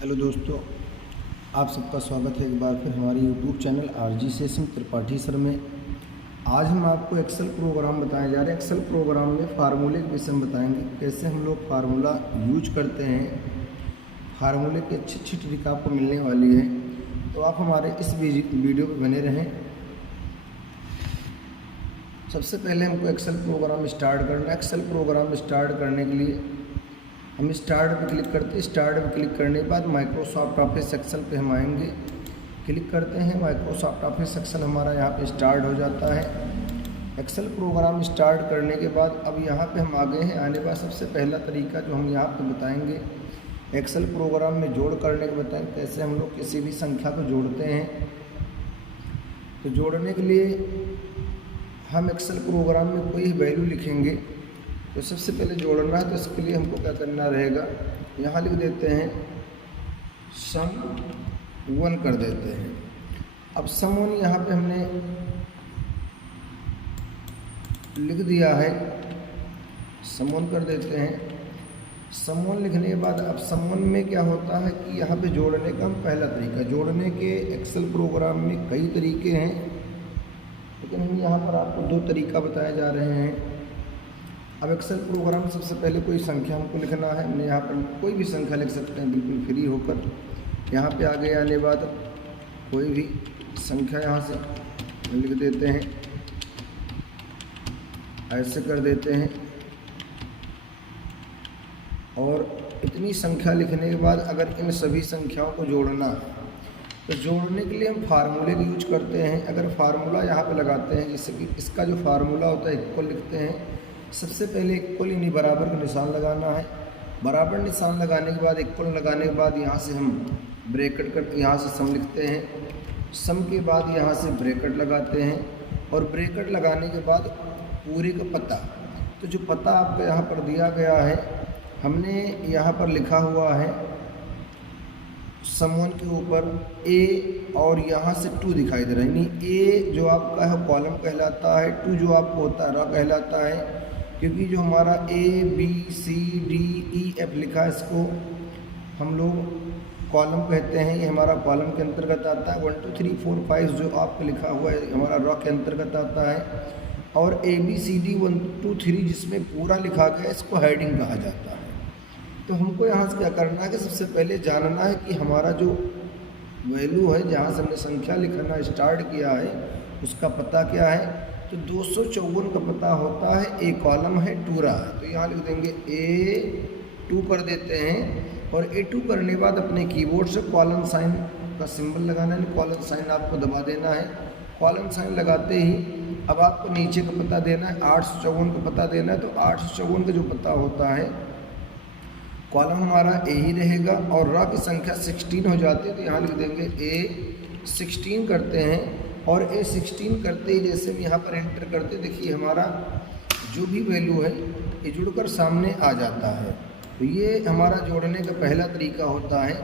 Hello दोस्तों, आप सबका स्वागत है एक बार फिर हमारे YouTube channel RG session Tripathi sir में। आज हम आपको एक्सेल प्रोग्राम बताने जा रहे हैं। एक्सेल प्रोग्राम में फार्मूले के विषय में बताएंगे कैसे हम लोग फार्मूला यूज करते हैं। फार्मूले की अच्छी ट्रिक आपको मिलने वाली है, तो आप हमारे इस वीडियो पर बने रहें। सबसे पहले हमको एक्सेल प्रोग्राम स्टार्ट करना है। एक्सेल प्रोग्राम स्टार्ट करने के लिए हम स्टार्ट पे क्लिक करते हैं। स्टार्ट पे क्लिक करने के बाद माइक्रोसॉफ्ट ऑफिस एक्सेल पे हम आएंगे, क्लिक करते हैं। माइक्रोसॉफ्ट ऑफिस एक्सेल हमारा यहाँ पे स्टार्ट हो जाता है। एक्सेल प्रोग्राम स्टार्ट करने के बाद अब यहाँ पे हम आ गए हैं। आने का सबसे पहला तरीका जो हम यहाँ पे बताएंगे, एक्सेल प्रोग्राम में जोड़ करने के बताएंगे कैसे हम लोग किसी भी संख्या को जोड़ते हैं। तो जोड़ने के लिए हम एक्सेल प्रोग्राम में कोई वैल्यू लिखेंगे, तो सबसे पहले जोड़ना है। तो इसके लिए हमको क्या करना रहेगा, यहाँ लिख देते हैं सम 1 कर देते हैं। अब सम 1 यहाँ पे हमने लिख दिया है, सम 1 कर देते हैं। सम 1 लिखने के बाद अब सम 1 में क्या होता है कि यहाँ पे जोड़ने का पहला तरीका, जोड़ने के एक्सेल प्रोग्राम में कई तरीके हैं, लेकिन हम यहाँ पर आपको 2 तरीका बताए जा रहे हैं। अब एक्सेल प्रोग्राम सबसे पहले कोई संख्या हमको लिखना है। हमने यहाँ पर कोई भी संख्या लिख सकते हैं बिल्कुल फ्री होकर। यहाँ पे आगे आने बाद कोई भी संख्या यहाँ से लिख देते हैं, ऐसे कर देते हैं। और इतनी संख्या लिखने के बाद अगर इन सभी संख्याओं को जोड़ना, तो जोड़ने के लिए हम फार्मूले का यूज करते हैं। अगर फार्मूला यहाँ पे लगाते हैं, जैसे कि इसका जो फार्मूला होता है इक्वल लिखते हैं। सबसे पहले इक्वल यानी बराबर का निशान लगाना है। बराबर निशान लगाने के बाद इक्वल लगाने के बाद यहाँ से हम ब्रैकेट कर, यहाँ से सम लिखते हैं। सम के बाद यहाँ से ब्रैकेट लगाते हैं, और ब्रैकेट लगाने के बाद पूरे का पता, तो जो पता आपका यहाँ पर दिया गया है, हमने यहाँ पर लिखा हुआ है सम 1 के ऊपर ए, और यहाँ से 2 दिखाई दे रहा है। यानी ए जो आपका है कॉलम कहलाता है, 2 जो आपको होता है रो कहलाता है। क्योंकि जो हमारा A B C D E F लिखा है, इसको हम लोग कॉलम कहते हैं। ये हमारा कॉलम के अंतर्गत आता है। 1 2 3 4 5 जो आपको लिखा हुआ है हमारा रो के अंतर्गत आता है। और ए बी सी डी 1 2 3 जिसमें पूरा लिखा गया, इसको हेडिंग कहा जाता है। तो हमको यहाँ से क्या करना है कि सबसे पहले जानना है कि हमारा जो वैल्यू है, जहाँ से हमने संख्या लिखना स्टार्ट किया है, उसका पता क्या है। तो 254 का पता होता है, ए कॉलम है, 2 रहा है। तो यहाँ लिख देंगे A2 कर देते हैं। और A2 करने के बाद अपने कीबोर्ड से कॉलन साइन का सिंबल लगाना है। कॉलन साइन आपको दबा देना है। कॉलन साइन लगाते ही अब आपको नीचे का पता देना है, 854 का पता देना है। तो 854 का जो पता होता है, कॉलम हमारा ए ही रहेगा, और रो की संख्या 16 हो जाती है। तो यहाँ लिख देंगे A16 करते हैं। और A16 करते ही जैसे हम यहाँ पर एंटर करते, देखिए हमारा जो भी वैल्यू है ये जुड़कर सामने आ जाता है। तो ये हमारा जोड़ने का पहला तरीका होता है।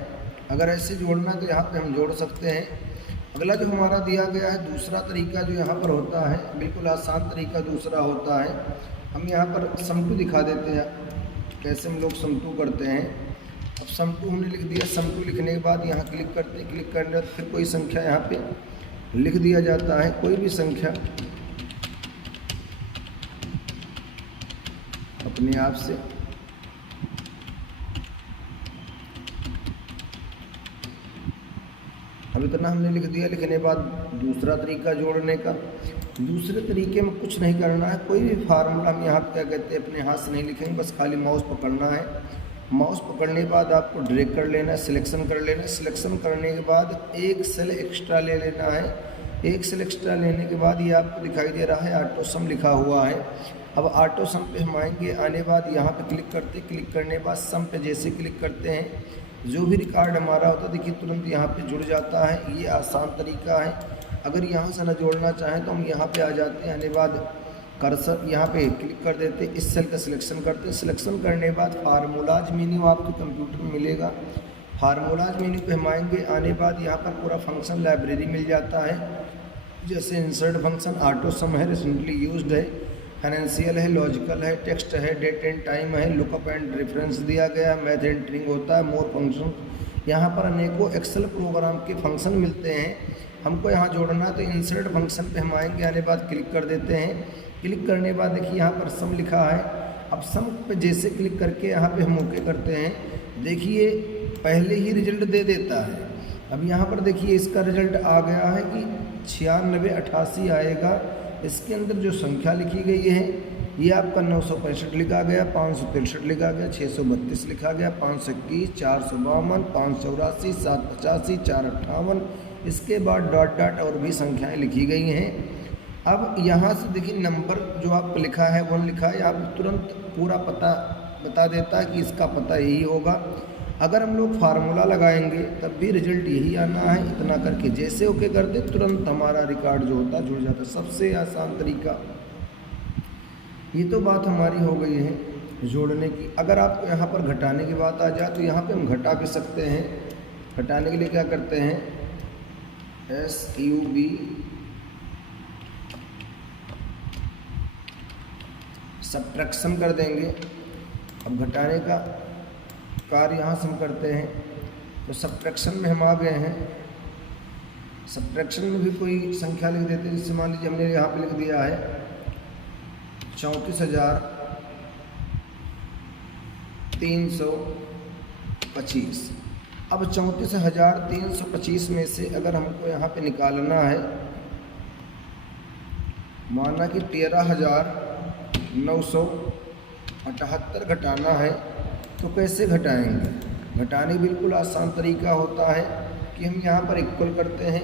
अगर ऐसे जोड़ना तो यहाँ पे हम जोड़ सकते हैं। अगला जो हमारा दिया गया है दूसरा तरीका जो यहाँ पर होता है, बिल्कुल आसान तरीका दूसरा होता है। हम यहाँ पर सम 2 दिखा देते हैं, कैसे हम लोग सम 2 करते हैं। अब सम 2 हमने लिख दिया। सम 2 लिखने के बाद यहाँ क्लिक करते हैं। क्लिक करने के बाद फिर कोई संख्या यहाँ पे लिख दिया जाता है, कोई भी संख्या अपने आप से। अब इतना हमने लिख दिया। लिखने के बाद दूसरा तरीका जोड़ने का, दूसरे तरीके में कुछ नहीं करना है। कोई भी फार्मूला हम यहाँ क्या कहते हैं अपने हाथ से नहीं लिखेंगे, बस खाली माउस पकड़ना है। माउस पकड़ने के बाद आपको ड्रैग कर लेना है, सिलेक्शन कर लेना है। सिलेक्शन करने के बाद एक सेल एक्स्ट्रा ले लेना है। एक सेल एक्स्ट्रा लेने के बाद ये आपको दिखाई दे रहा है ऑटो सम लिखा हुआ है। अब ऑटो सम पे हम आएंगे। आने बाद यहाँ पे क्लिक करते, क्लिक करने के बाद सम पे जैसे क्लिक करते हैं, जो भी रिकॉर्ड हमारा होता है देखिए तुरंत यहाँ पे जुड़ जाता है। ये आसान तरीका है। अगर यहाँ से ना जोड़ना चाहें तो हम यहाँ पे आ जाते हैं। आने बाद कर्सर यहाँ पे क्लिक कर देते, इस सेल का सिलेक्शन करते हैं। सिलेक्शन करने के बाद फार्मूलाज मेन्यू आपके कंप्यूटर में मिलेगा। फार्मूलाज मेन्यू पे हम आएंगे। आने बाद यहाँ पर पूरा फंक्शन लाइब्रेरी मिल जाता है, जैसे इंसर्ट फंक्शन, ऑटो सम है, रिसेंटली यूज्ड है, फाइनेंशियल है, लॉजिकल है, टेक्स्ट है, डेट एंड टाइम है, लुकअप एंड रेफरेंस दिया गया है, मैथ एंटरिंग होता है, मोर फंक्शन, यहाँ पर अनेकों एक्सेल प्रोग्राम के फंक्शन मिलते हैं। हमको यहाँ जोड़ना है तो इंसर्ट फंक्शन पे हम आएंगे, आने बाद क्लिक कर देते हैं। क्लिक करने के बाद देखिए यहाँ पर सम लिखा है। अब सम पे जैसे क्लिक करके यहाँ पे हम ओके करते हैं, देखिए पहले ही रिजल्ट दे देता है। अब यहाँ पर देखिए इसका रिजल्ट आ गया है कि 9688 आएगा। इसके अंदर जो संख्या लिखी गई है ये आपका 965 लिखा गया, 563 लिखा गया, 632 लिखा गया, 521, 452, 584, 785, 458। इसके बाद डॉट डॉट और भी संख्याएं लिखी गई हैं। अब यहाँ से देखिए नंबर जो आपको लिखा है 1 लिखा है, आप तुरंत पूरा पता बता देता है कि इसका पता यही होगा। अगर हम लोग फार्मूला लगाएंगे तब भी रिजल्ट यही आना है। इतना करके जैसे ओके कर दे तुरंत हमारा रिकॉर्ड जो होता है जुड़ जाता है। सबसे आसान तरीका ये तो बात हमारी हो गई है जोड़ने की। अगर आपको यहाँ पर घटाने की बात आ जाए तो यहाँ पे हम घटा भी सकते हैं। घटाने के लिए क्या करते हैं, SUB सब्ट्रैक्शन कर देंगे। अब घटाने का कार्य यहाँ से हम करते हैं तो सब्ट्रैक्शन में हम आ गए हैं। सब्ट्रैक्शन में भी कोई संख्या लिख देते हैं, जिससे मान लीजिए हमने यहाँ पे लिख दिया है 34,325। अब 34,325 में से अगर हमको यहाँ पे निकालना है, माना कि 13,978 घटाना है, तो कैसे घटाएंगे। घटाने बिल्कुल आसान तरीका होता है कि हम यहाँ पर इक्वल करते हैं।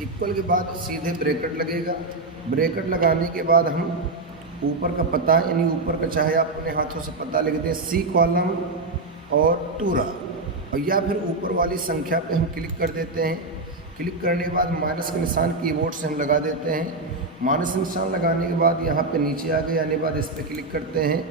इक्वल के बाद सीधे ब्रैकेट लगेगा। ब्रैकेट लगाने के बाद हम ऊपर का पता यानी ऊपर का चाहे आप अपने हाथों से पता लिख दें, C कॉलम और 2 और या फिर ऊपर वाली संख्या पे हम क्लिक कर देते हैं। क्लिक करने के बाद माइनस का निशान कीबोर्ड से हम लगा देते हैं। माइनस निशान लगाने के बाद यहाँ पे नीचे आ गए, आने बाद इस पर क्लिक करते हैं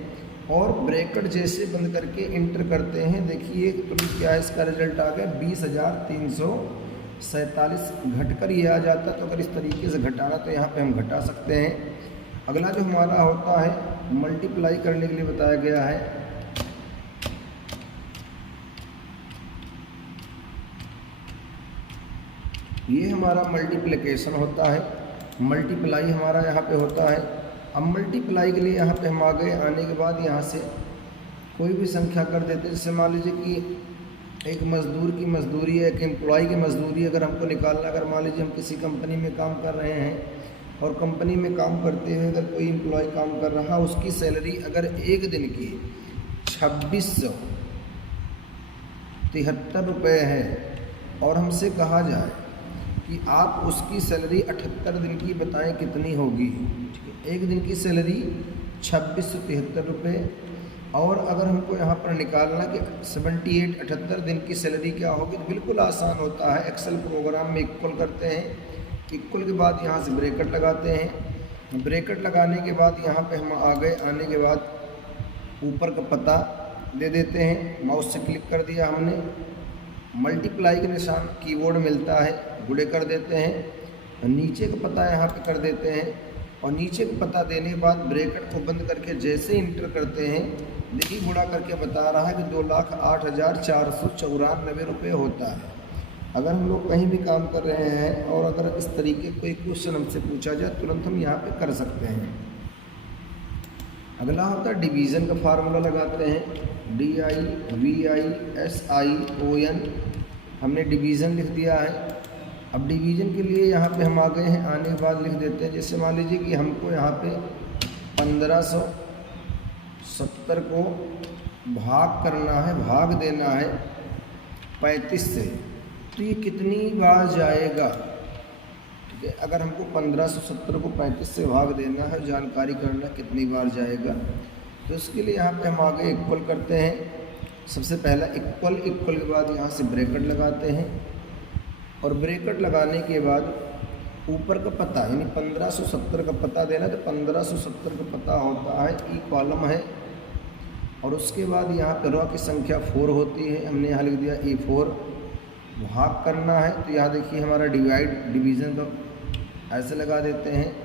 और ब्रैकेट जैसे बंद करके इंटर करते हैं। देखिए तो क्या है, इसका रिजल्ट आ गया 20,347 घटकर ये आ जाता। तो अगर इस तरीके से घटाना तो यहाँ पे हम घटा सकते हैं। अगला जो हमारा होता है मल्टीप्लाई करने के लिए बताया गया है। ये हमारा मल्टीप्लिकेशन होता है, मल्टीप्लाई हमारा यहाँ पे होता है। अब मल्टीप्लाई के लिए यहाँ पे हम आ गए। आने के बाद यहाँ से कोई भी संख्या कर देते हैं। जैसे मान लीजिए कि एक मज़दूर की मजदूरी है, एक एम्प्लॉय की मजदूरी अगर हमको निकालना, अगर मान लीजिए हम किसी कंपनी में काम कर रहे हैं और कंपनी में काम करते हुए अगर कोई एम्प्लॉय काम कर रहा, उसकी सैलरी अगर एक दिन की 2673 रुपये है और हमसे कहा जाए कि आप उसकी सैलरी 78 दिन की बताएं कितनी होगी। ठीक है, एक दिन की सैलरी 2673 रुपये। और अगर हमको यहाँ पर निकालना कि 78 दिन की सैलरी क्या होगी, तो बिल्कुल आसान होता है। एक्सेल प्रोग्राम में इक्वल करते हैं। इक्वल के बाद यहाँ से ब्रैकेट लगाते हैं। ब्रैकेट लगाने के बाद यहाँ पे हम आ गए। आने के बाद ऊपर का पता दे देते हैं। माउस से क्लिक कर दिया हमने, मल्टीप्लाई के निशान कीबोर्ड मिलता है, गुणे कर देते हैं। नीचे का पता यहाँ पे कर देते हैं और नीचे का पता देने के बाद ब्रैकेट को बंद करके जैसे इंटर करते हैं, देखिए गुणा करके बता रहा है कि 2,08,494 रुपये होता है। अगर हम लोग कहीं भी काम कर रहे हैं और अगर इस तरीके कोई क्वेश्चन हमसे पूछा जाए, तुरंत हम यहाँ पे कर सकते हैं। अगला होता है डिवीज़न का फार्मूला लगाते हैं। DIVISION हमने डिवीज़न लिख दिया है। अब डिवीज़न के लिए यहाँ पे हम आ गए हैं। आने के बाद लिख देते हैं, जैसे मान लीजिए कि हमको यहाँ पे 1570 को भाग करना है, भाग देना है 35 से, तो ये कितनी बार जाएगा। ठीक है, अगर हमको 1570 को 35 से भाग देना है, जानकारी करना कितनी बार जाएगा, तो इसके लिए यहाँ पे हम आगे इक्वल करते हैं। सबसे पहला इक्वल के बाद यहाँ से ब्रैकेट लगाते हैं और ब्रैकेट लगाने के बाद ऊपर का पता यानी 1570 का पता देना, तो 1570 का पता होता है ई कॉलम है। और उसके बाद यहाँ पे रॉ की संख्या 4 होती है, हमने यहाँ लिख दिया E4। भाग करना है तो यहाँ देखिए हमारा डिवीज़न का ऐसे लगा देते हैं।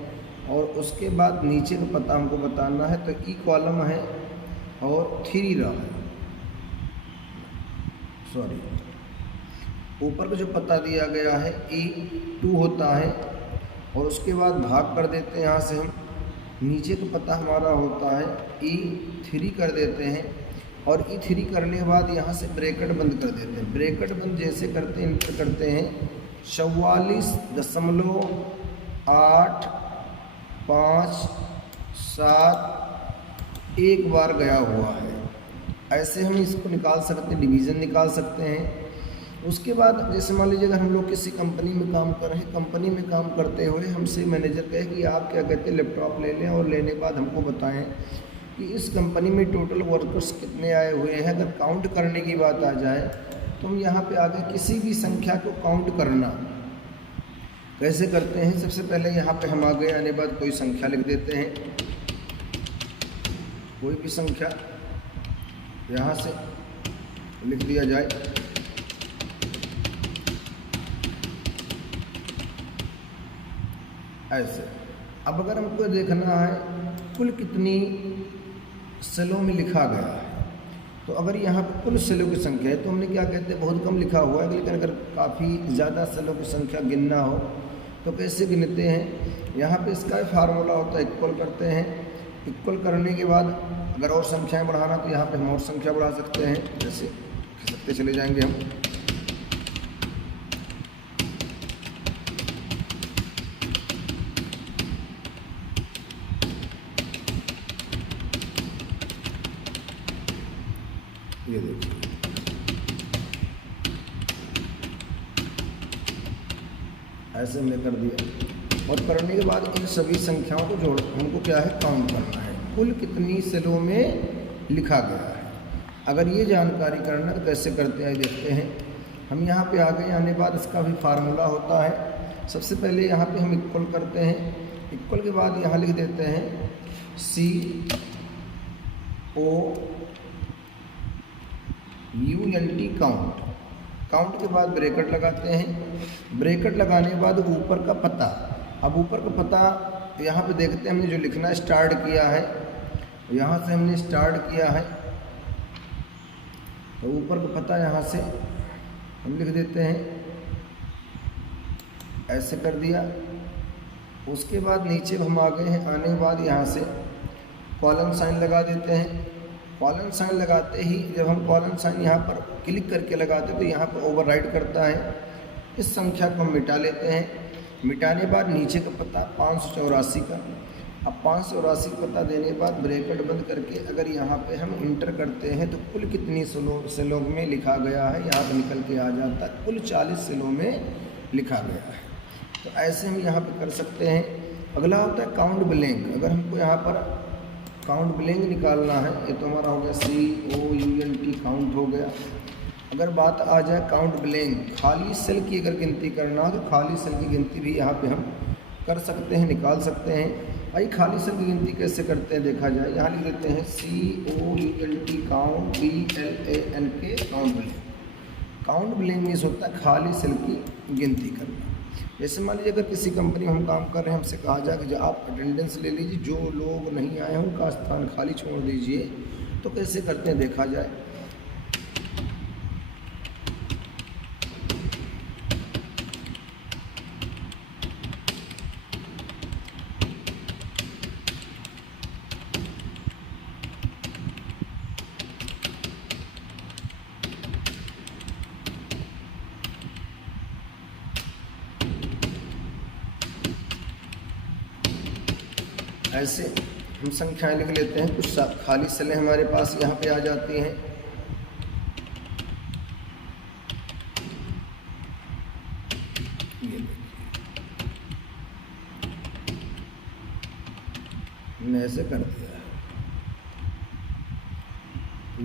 और उसके बाद नीचे का पता हमको बताना है, तो ई कॉलम है और 3 रॉ है, ऊपर का जो पता दिया गया है E2 होता है, और उसके बाद भाग कर देते हैं यहाँ से हम, नीचे का पता हमारा होता है E3 कर देते हैं, और E3 करने के बाद यहाँ से ब्रैकेट बंद कर देते हैं। ब्रैकेट बंद जैसे करते हैं, इंटर करते हैं 44.857 एक बार गया हुआ है। ऐसे हम इसको निकाल सकते हैं, डिवीज़न निकाल सकते हैं। उसके बाद जैसे मान लीजिए अगर हम लोग किसी कंपनी में काम कर रहे हैं, कंपनी में काम करते हुए हमसे मैनेजर कहे कि आप क्या कहते हैं लैपटॉप ले लें, और लेने के बाद हमको बताएं कि इस कंपनी में टोटल वर्कर्स कितने आए हुए हैं। अगर काउंट करने की बात आ जाए तो हम यहाँ पे आगे किसी भी संख्या को काउंट करना कैसे करते हैं। सबसे पहले यहाँ पे हम आगे आने बाद कोई संख्या लिख देते हैं, कोई भी संख्या यहाँ से लिख दिया जाए। ऐसे अब अगर हमको देखना है कुल कितनी सेलों में लिखा गया है, तो अगर यहाँ पर कुल सेलों की संख्या है तो हमने क्या कहते हैं बहुत कम लिखा हुआ है, लेकिन अगर काफ़ी ज़्यादा सेलों की संख्या गिनना हो तो कैसे गिनते हैं। यहाँ पे इसका फार्मूला होता है, इक्वल करते हैं। इक्वल करने के बाद अगर और संख्याएं बढ़ाना तो यहाँ पे हम और संख्या बढ़ा सकते हैं, जैसे खिसकते चले जाएंगे हम। ये देखिए ऐसे हमने कर दिया, और करने के बाद इन सभी संख्याओं को जोड़ हमको क्या है काउंट करना है, कुल कितनी सेलों में लिखा गया है। अगर ये जानकारी करना तो कैसे करते हैं देखते हैं। हम यहाँ पे आगे आने बाद इसका भी फार्मूला होता है। सबसे पहले यहाँ पे हम इक्वल करते हैं, इक्वल के बाद यहाँ लिख देते हैं COUNT काउंट। काउंट के बाद ब्रैकेट लगाते हैं, ब्रैकेट लगाने के बाद ऊपर का पता। अब ऊपर का पता यहाँ पे देखते हैं हमने जो लिखना स्टार्ट किया है, यहाँ से हमने स्टार्ट किया है, तो ऊपर का पता यहाँ से हम लिख देते हैं, ऐसे कर दिया। उसके बाद नीचे हम आ गए हैं, आने के बाद यहाँ से कॉलम साइन लगा देते हैं। कॉलम साइन लगाते ही जब हम कॉलम साइन यहाँ पर क्लिक करके लगाते हैं तो यहाँ पर ओवरराइड करता है। इस संख्या को हम मिटा लेते हैं। मिटाने के बाद नीचे का पता 584 का, अब 584 पता देने के बाद ब्रैकेट बंद करके अगर यहाँ पे हम इंटर करते हैं तो कुल कितनी सेलों में लिखा गया है यहाँ पर निकल के आ जाता है, कुल 40 सेलों में लिखा गया है। तो ऐसे हम यहाँ पे कर सकते हैं। अगला होता है काउंट ब्लैंक। अगर हमको यहाँ पर काउंट ब्लैंक निकालना है, ये तो हमारा हो गया COUNT काउंट हो गया। अगर बात आ जाए काउंट ब्लैंक खाली सेल की अगर गिनती करना हो तो खाली सेल की गिनती भी यहाँ पे हम कर सकते हैं, निकाल सकते हैं। भाई खाली सेल की गिनती कैसे करते हैं देखा जाए, यहाँ लिख देते हैं COUNT count BLANK count blank. Count blank means होता है खाली सेल की गिनती करना। जैसे मान लीजिए अगर किसी कंपनी में हम काम कर रहे हैं, हमसे कहा जाए कि जो आप अटेंडेंस ले लीजिए, जो लोग नहीं आए हैं उनका स्थान खाली छोड़ दीजिए, तो कैसे करते हैं देखा जाए। ऐसे हम संख्याएं लिख लेते हैं, कुछ खाली सेलें हमारे पास यहाँ पे आ जाती हैं। ये हमने ऐसे कर दिया है।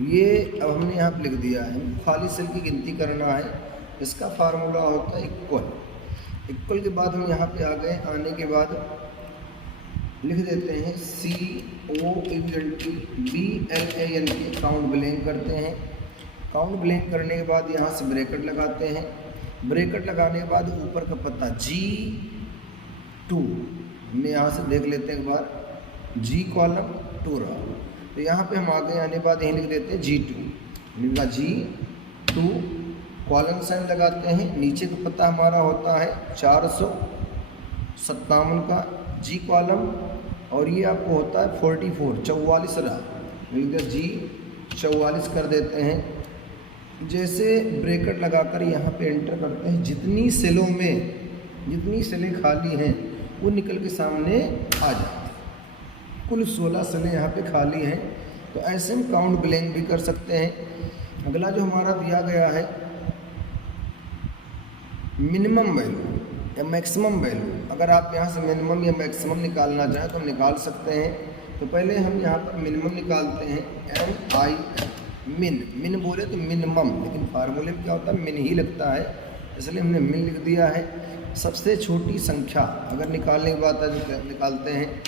ये अब हमने यहाँ पे लिख दिया है, खाली सेल की गिनती करना है। इसका फार्मूला होता है इक्वल। इक्वल के बाद हम यहाँ पे आ गए, आने के बाद लिख देते हैं COUNT BLANK काउंट ब्लैंक करते हैं। काउंट ब्लैंक करने के बाद यहाँ से ब्रैकेट लगाते हैं। ब्रैकेट लगाने के बाद ऊपर का पता G2 हमने यहाँ से देख लेते हैं एक बार, G कॉलम 2 रहा, तो यहाँ पे हम आगे आने के बाद यहीं लिख देते हैं G2। लिखा G2 कॉलन साइन लगाते हैं, नीचे का पता हमारा होता है 457 का जी कॉलम, और ये आपको होता है 44 44 रहा, जी 44 कर देते हैं। जैसे ब्रैकेट लगाकर यहाँ पे एंटर करते हैं, जितनी सेलों में जितनी सेलें खाली हैं वो निकल के सामने आ जाती हैं। कुल 16 सेलें यहाँ पे खाली हैं। तो ऐसे हम काउंट ब्लैंक भी कर सकते हैं। अगला जो हमारा दिया गया है मिनिमम वैल्यू या मैक्सिमम वैल्यू, अगर आप यहाँ से मिनिमम या मैक्सिमम निकालना चाहें तो हम निकाल सकते हैं। तो पहले हम यहाँ पर मिनिमम निकालते हैं, मिन बोले तो मिनिमम, लेकिन फार्मूले में क्या होता है मिन ही लगता है, इसलिए हमने मिन लिख दिया है। सबसे छोटी संख्या अगर निकालने की बात है तो निकालते हैं।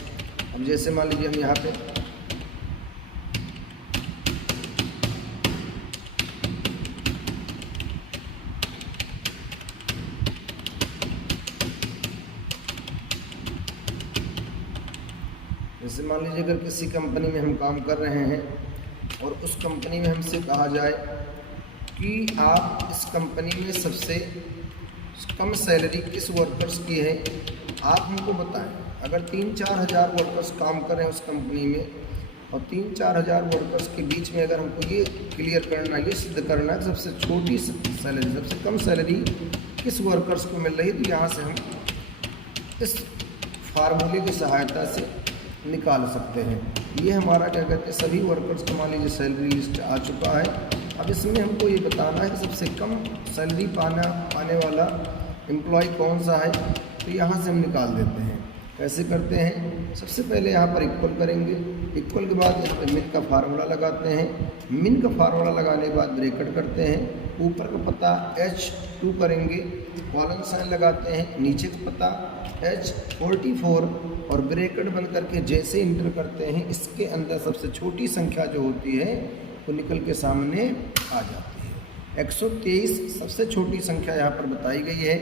अब जैसे मान लीजिए हम यहाँ पे जैसे मान लीजिए अगर किसी कंपनी में हम काम कर रहे हैं और उस कंपनी में हमसे कहा जाए कि आप इस कंपनी में सबसे कम सैलरी किस वर्कर्स की है, आप हमको बताएं। अगर 3-4 हज़ार वर्कर्स काम कर रहे हैं उस कंपनी में और 3-4 हज़ार वर्कर्स के बीच में अगर हमको ये क्लियर करना, ये सिद्ध करना है सबसे छोटी सैलरी, सबसे कम सैलरी किस वर्कर्स को मिल रही है, तो यहाँ से हम इस फार्मूले की सहायता से निकाल सकते हैं। ये हमारा क्या कहते हैं सभी वर्कर्स को मान लीजिए सैलरी लिस्ट आ चुका है। अब इसमें हमको ये बताना है कि सबसे कम सैलरी पाने वाला एम्प्लॉय कौन सा है, तो यहाँ से हम निकाल देते हैं। कैसे करते हैं, सबसे पहले यहाँ पर इक्वल करेंगे, इक्वल के बाद यहाँ पर मिन का फार्मूला लगाते हैं, मिन का फार्मूला लगाने के बाद ब्रैकेट करते हैं, ऊपर का पता H2 करेंगे, कॉलन साइन लगाते हैं, नीचे का पता H44 और ब्रैकेट बंद करके जैसे इंटर करते हैं इसके अंदर सबसे छोटी संख्या जो होती है वो निकल के सामने आ जाती है। 123 सबसे छोटी संख्या यहाँ पर बताई गई है।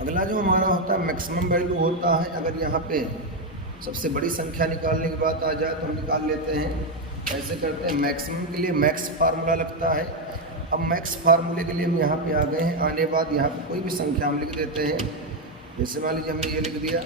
अगला जो हमारा होता है मैक्सिमम वैल्यू होता है। अगर यहाँ पे सबसे बड़ी संख्या निकालने की बात आ जाए तो हम निकाल लेते हैं। ऐसे करते हैं, मैक्सिमम के लिए मैक्स फार्मूला लगता है। अब मैक्स फार्मूले के लिए हम यहाँ पे आ गए हैं, आने के बाद यहाँ पे कोई भी संख्या हम लिख देते हैं। जैसे मान लीजिए हमने ये लिख दिया,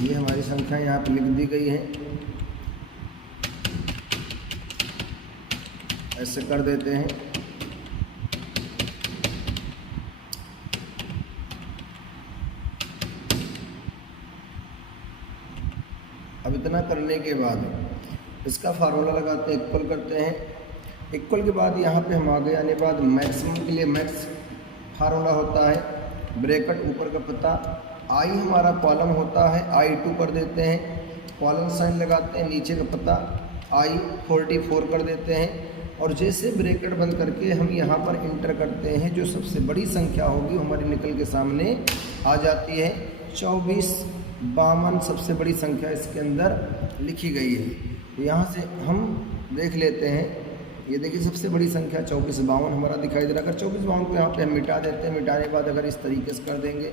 ये हमारी संख्या यहाँ पे लिख दी गई है। ऐसे कर देते हैं। अब इतना करने के बाद इसका फार्मूला लगाते हैं, इक्वल करते हैं। इक्वल के बाद यहाँ पे हम आ गए, आने के बाद मैक्सिमम के लिए मैक्स फार्मूला होता है, ब्रैकेट ऊपर का पता, आई हमारा कॉलम होता है, I2 कर देते हैं, कॉलम साइन लगाते हैं, नीचे का पता I44 कर देते हैं और जैसे ब्रैकेट बंद करके हम यहाँ पर इंटर करते हैं, जो सबसे बड़ी संख्या होगी हमारी निकल के सामने आ जाती है। 2452 सबसे बड़ी संख्या इसके अंदर लिखी गई है। तो यहाँ से हम देख लेते हैं, ये देखिए सबसे बड़ी संख्या 2452 हमारा दिखाई दे रहा है। अगर 2452 को यहाँ पे हम मिटा देते हैं, मिटाने के बाद अगर इस तरीके से कर देंगे,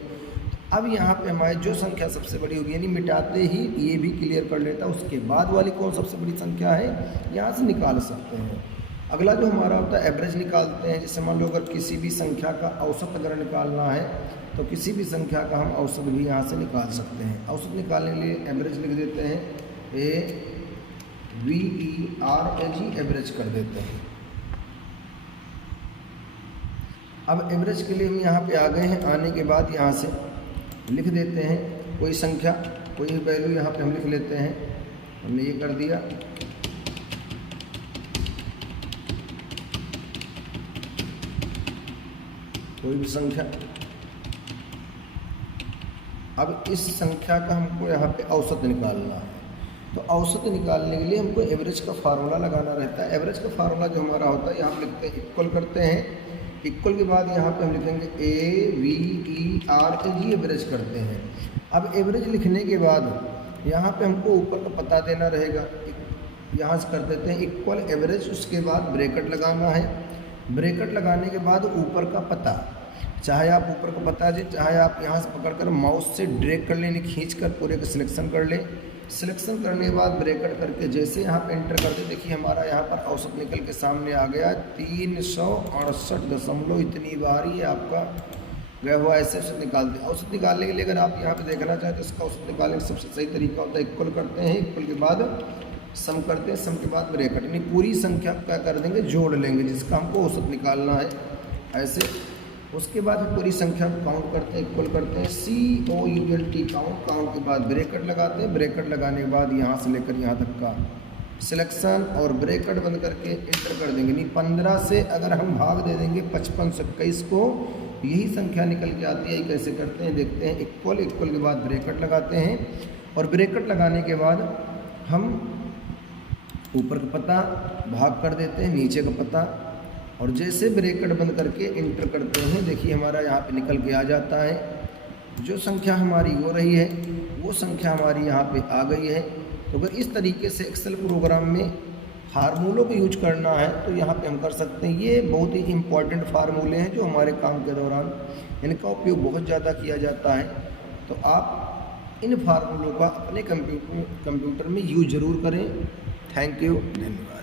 अब यहाँ पे हमारी जो संख्या सबसे बड़ी होगी, यानी मिटाते ही ये भी क्लियर कर लेता है, उसके बाद वाली कौन सबसे बड़ी संख्या है यहाँ से निकाल सकते हैं। अगला जो हमारा होता है एवरेज निकालते हैं। जैसे मान लो अगर किसी भी संख्या का औसत अगर निकालना है तो किसी भी संख्या का हम औसत भी यहाँ से निकाल सकते हैं। औसत निकालने के लिए एवरेज लिख देते हैं, AVERAG एवरेज कर देते हैं। अब एवरेज के लिए हम यहाँ पे आ गए हैं, आने के बाद यहाँ से लिख देते हैं कोई संख्या, कोई वैल्यू यहाँ पे हम लिख लेते हैं। हमने ये कर दिया। कोई भी संख्या। अब इस संख्या का हमको यहाँ पे औसत निकालना है, तो औसत निकालने के लिए हमको एवरेज का फार्मूला लगाना रहता है। एवरेज का फार्मूला जो हमारा होता है यहाँ पे लिखते हैं, इक्वल करते हैं, इक्वल के बाद यहाँ पे हम लिखेंगे AVER ये एवरेज करते हैं। अब एवरेज लिखने के बाद यहाँ पे हमको ऊपर का पता देना रहेगा, यहाँ से कर देते हैं इक्वल एवरेज, उसके बाद ब्रैकेट लगाना है। ब्रैकेट लगाने के बाद ऊपर का पता, चाहे आप ऊपर का पता दें, चाहे आप यहाँ से पकड़कर माउस से ड्रैग कर लें, खींच कर पूरे का सिलेक्शन कर लें। सिलेक्शन करने के बाद ब्रैकेट करके जैसे यहाँ पे एंटर कर दें, देखिए हमारा यहाँ पर औसत निकल के सामने आ गया 368 इतनी बार ये आपका गया हुआ। ऐसे औसत निकालते हैं। औसत निकालने के लिए अगर आप यहाँ पे देखना चाहें तो इसका औसत निकालने का सबसे सही तरीका होता है इक्वल करते हैं, इक्वल के बाद सम करते हैं, सम के बाद ब्रैकेट, यानी पूरी संख्या क्या कर देंगे, जोड़ लेंगे जिसका हमको औसत निकालना है ऐसे। उसके बाद पूरी संख्या को काउंट करते हैं, इक्वल करते हैं, COULT काउंट, काउंट के बाद ब्रैकेट लगाते हैं। ब्रैकेट लगाने के बाद यहाँ से लेकर यहाँ तक का सिलेक्शन और ब्रैकेट बंद करके इंटर कर देंगे। नहीं 15 से अगर हम भाग दे देंगे 55 से 21 को, यही संख्या निकल के आती है। कैसे करते हैं देखते हैं। इक्वल, इक्वल के बाद ब्रैकेट लगाते हैं और ब्रैकेट लगाने के बाद हम ऊपर का पता भाग कर देते हैं नीचे का पता, और जैसे ब्रैकेट बंद करके इंटर करते हैं, देखिए हमारा यहाँ पे निकल के आ जाता है। जो संख्या हमारी हो रही है वो संख्या हमारी यहाँ पे आ गई है। तो अगर इस तरीके से एक्सेल प्रोग्राम में फार्मूलों को यूज करना है तो यहाँ पे हम कर सकते हैं। ये बहुत ही इम्पॉर्टेंट फार्मूले हैं जो हमारे काम के दौरान इनका उपयोग बहुत ज़्यादा किया जाता है। तो आप इन फार्मूलों का अपने कंप्यूटर में यूज ज़रूर करें। थैंक यू, धन्यवाद।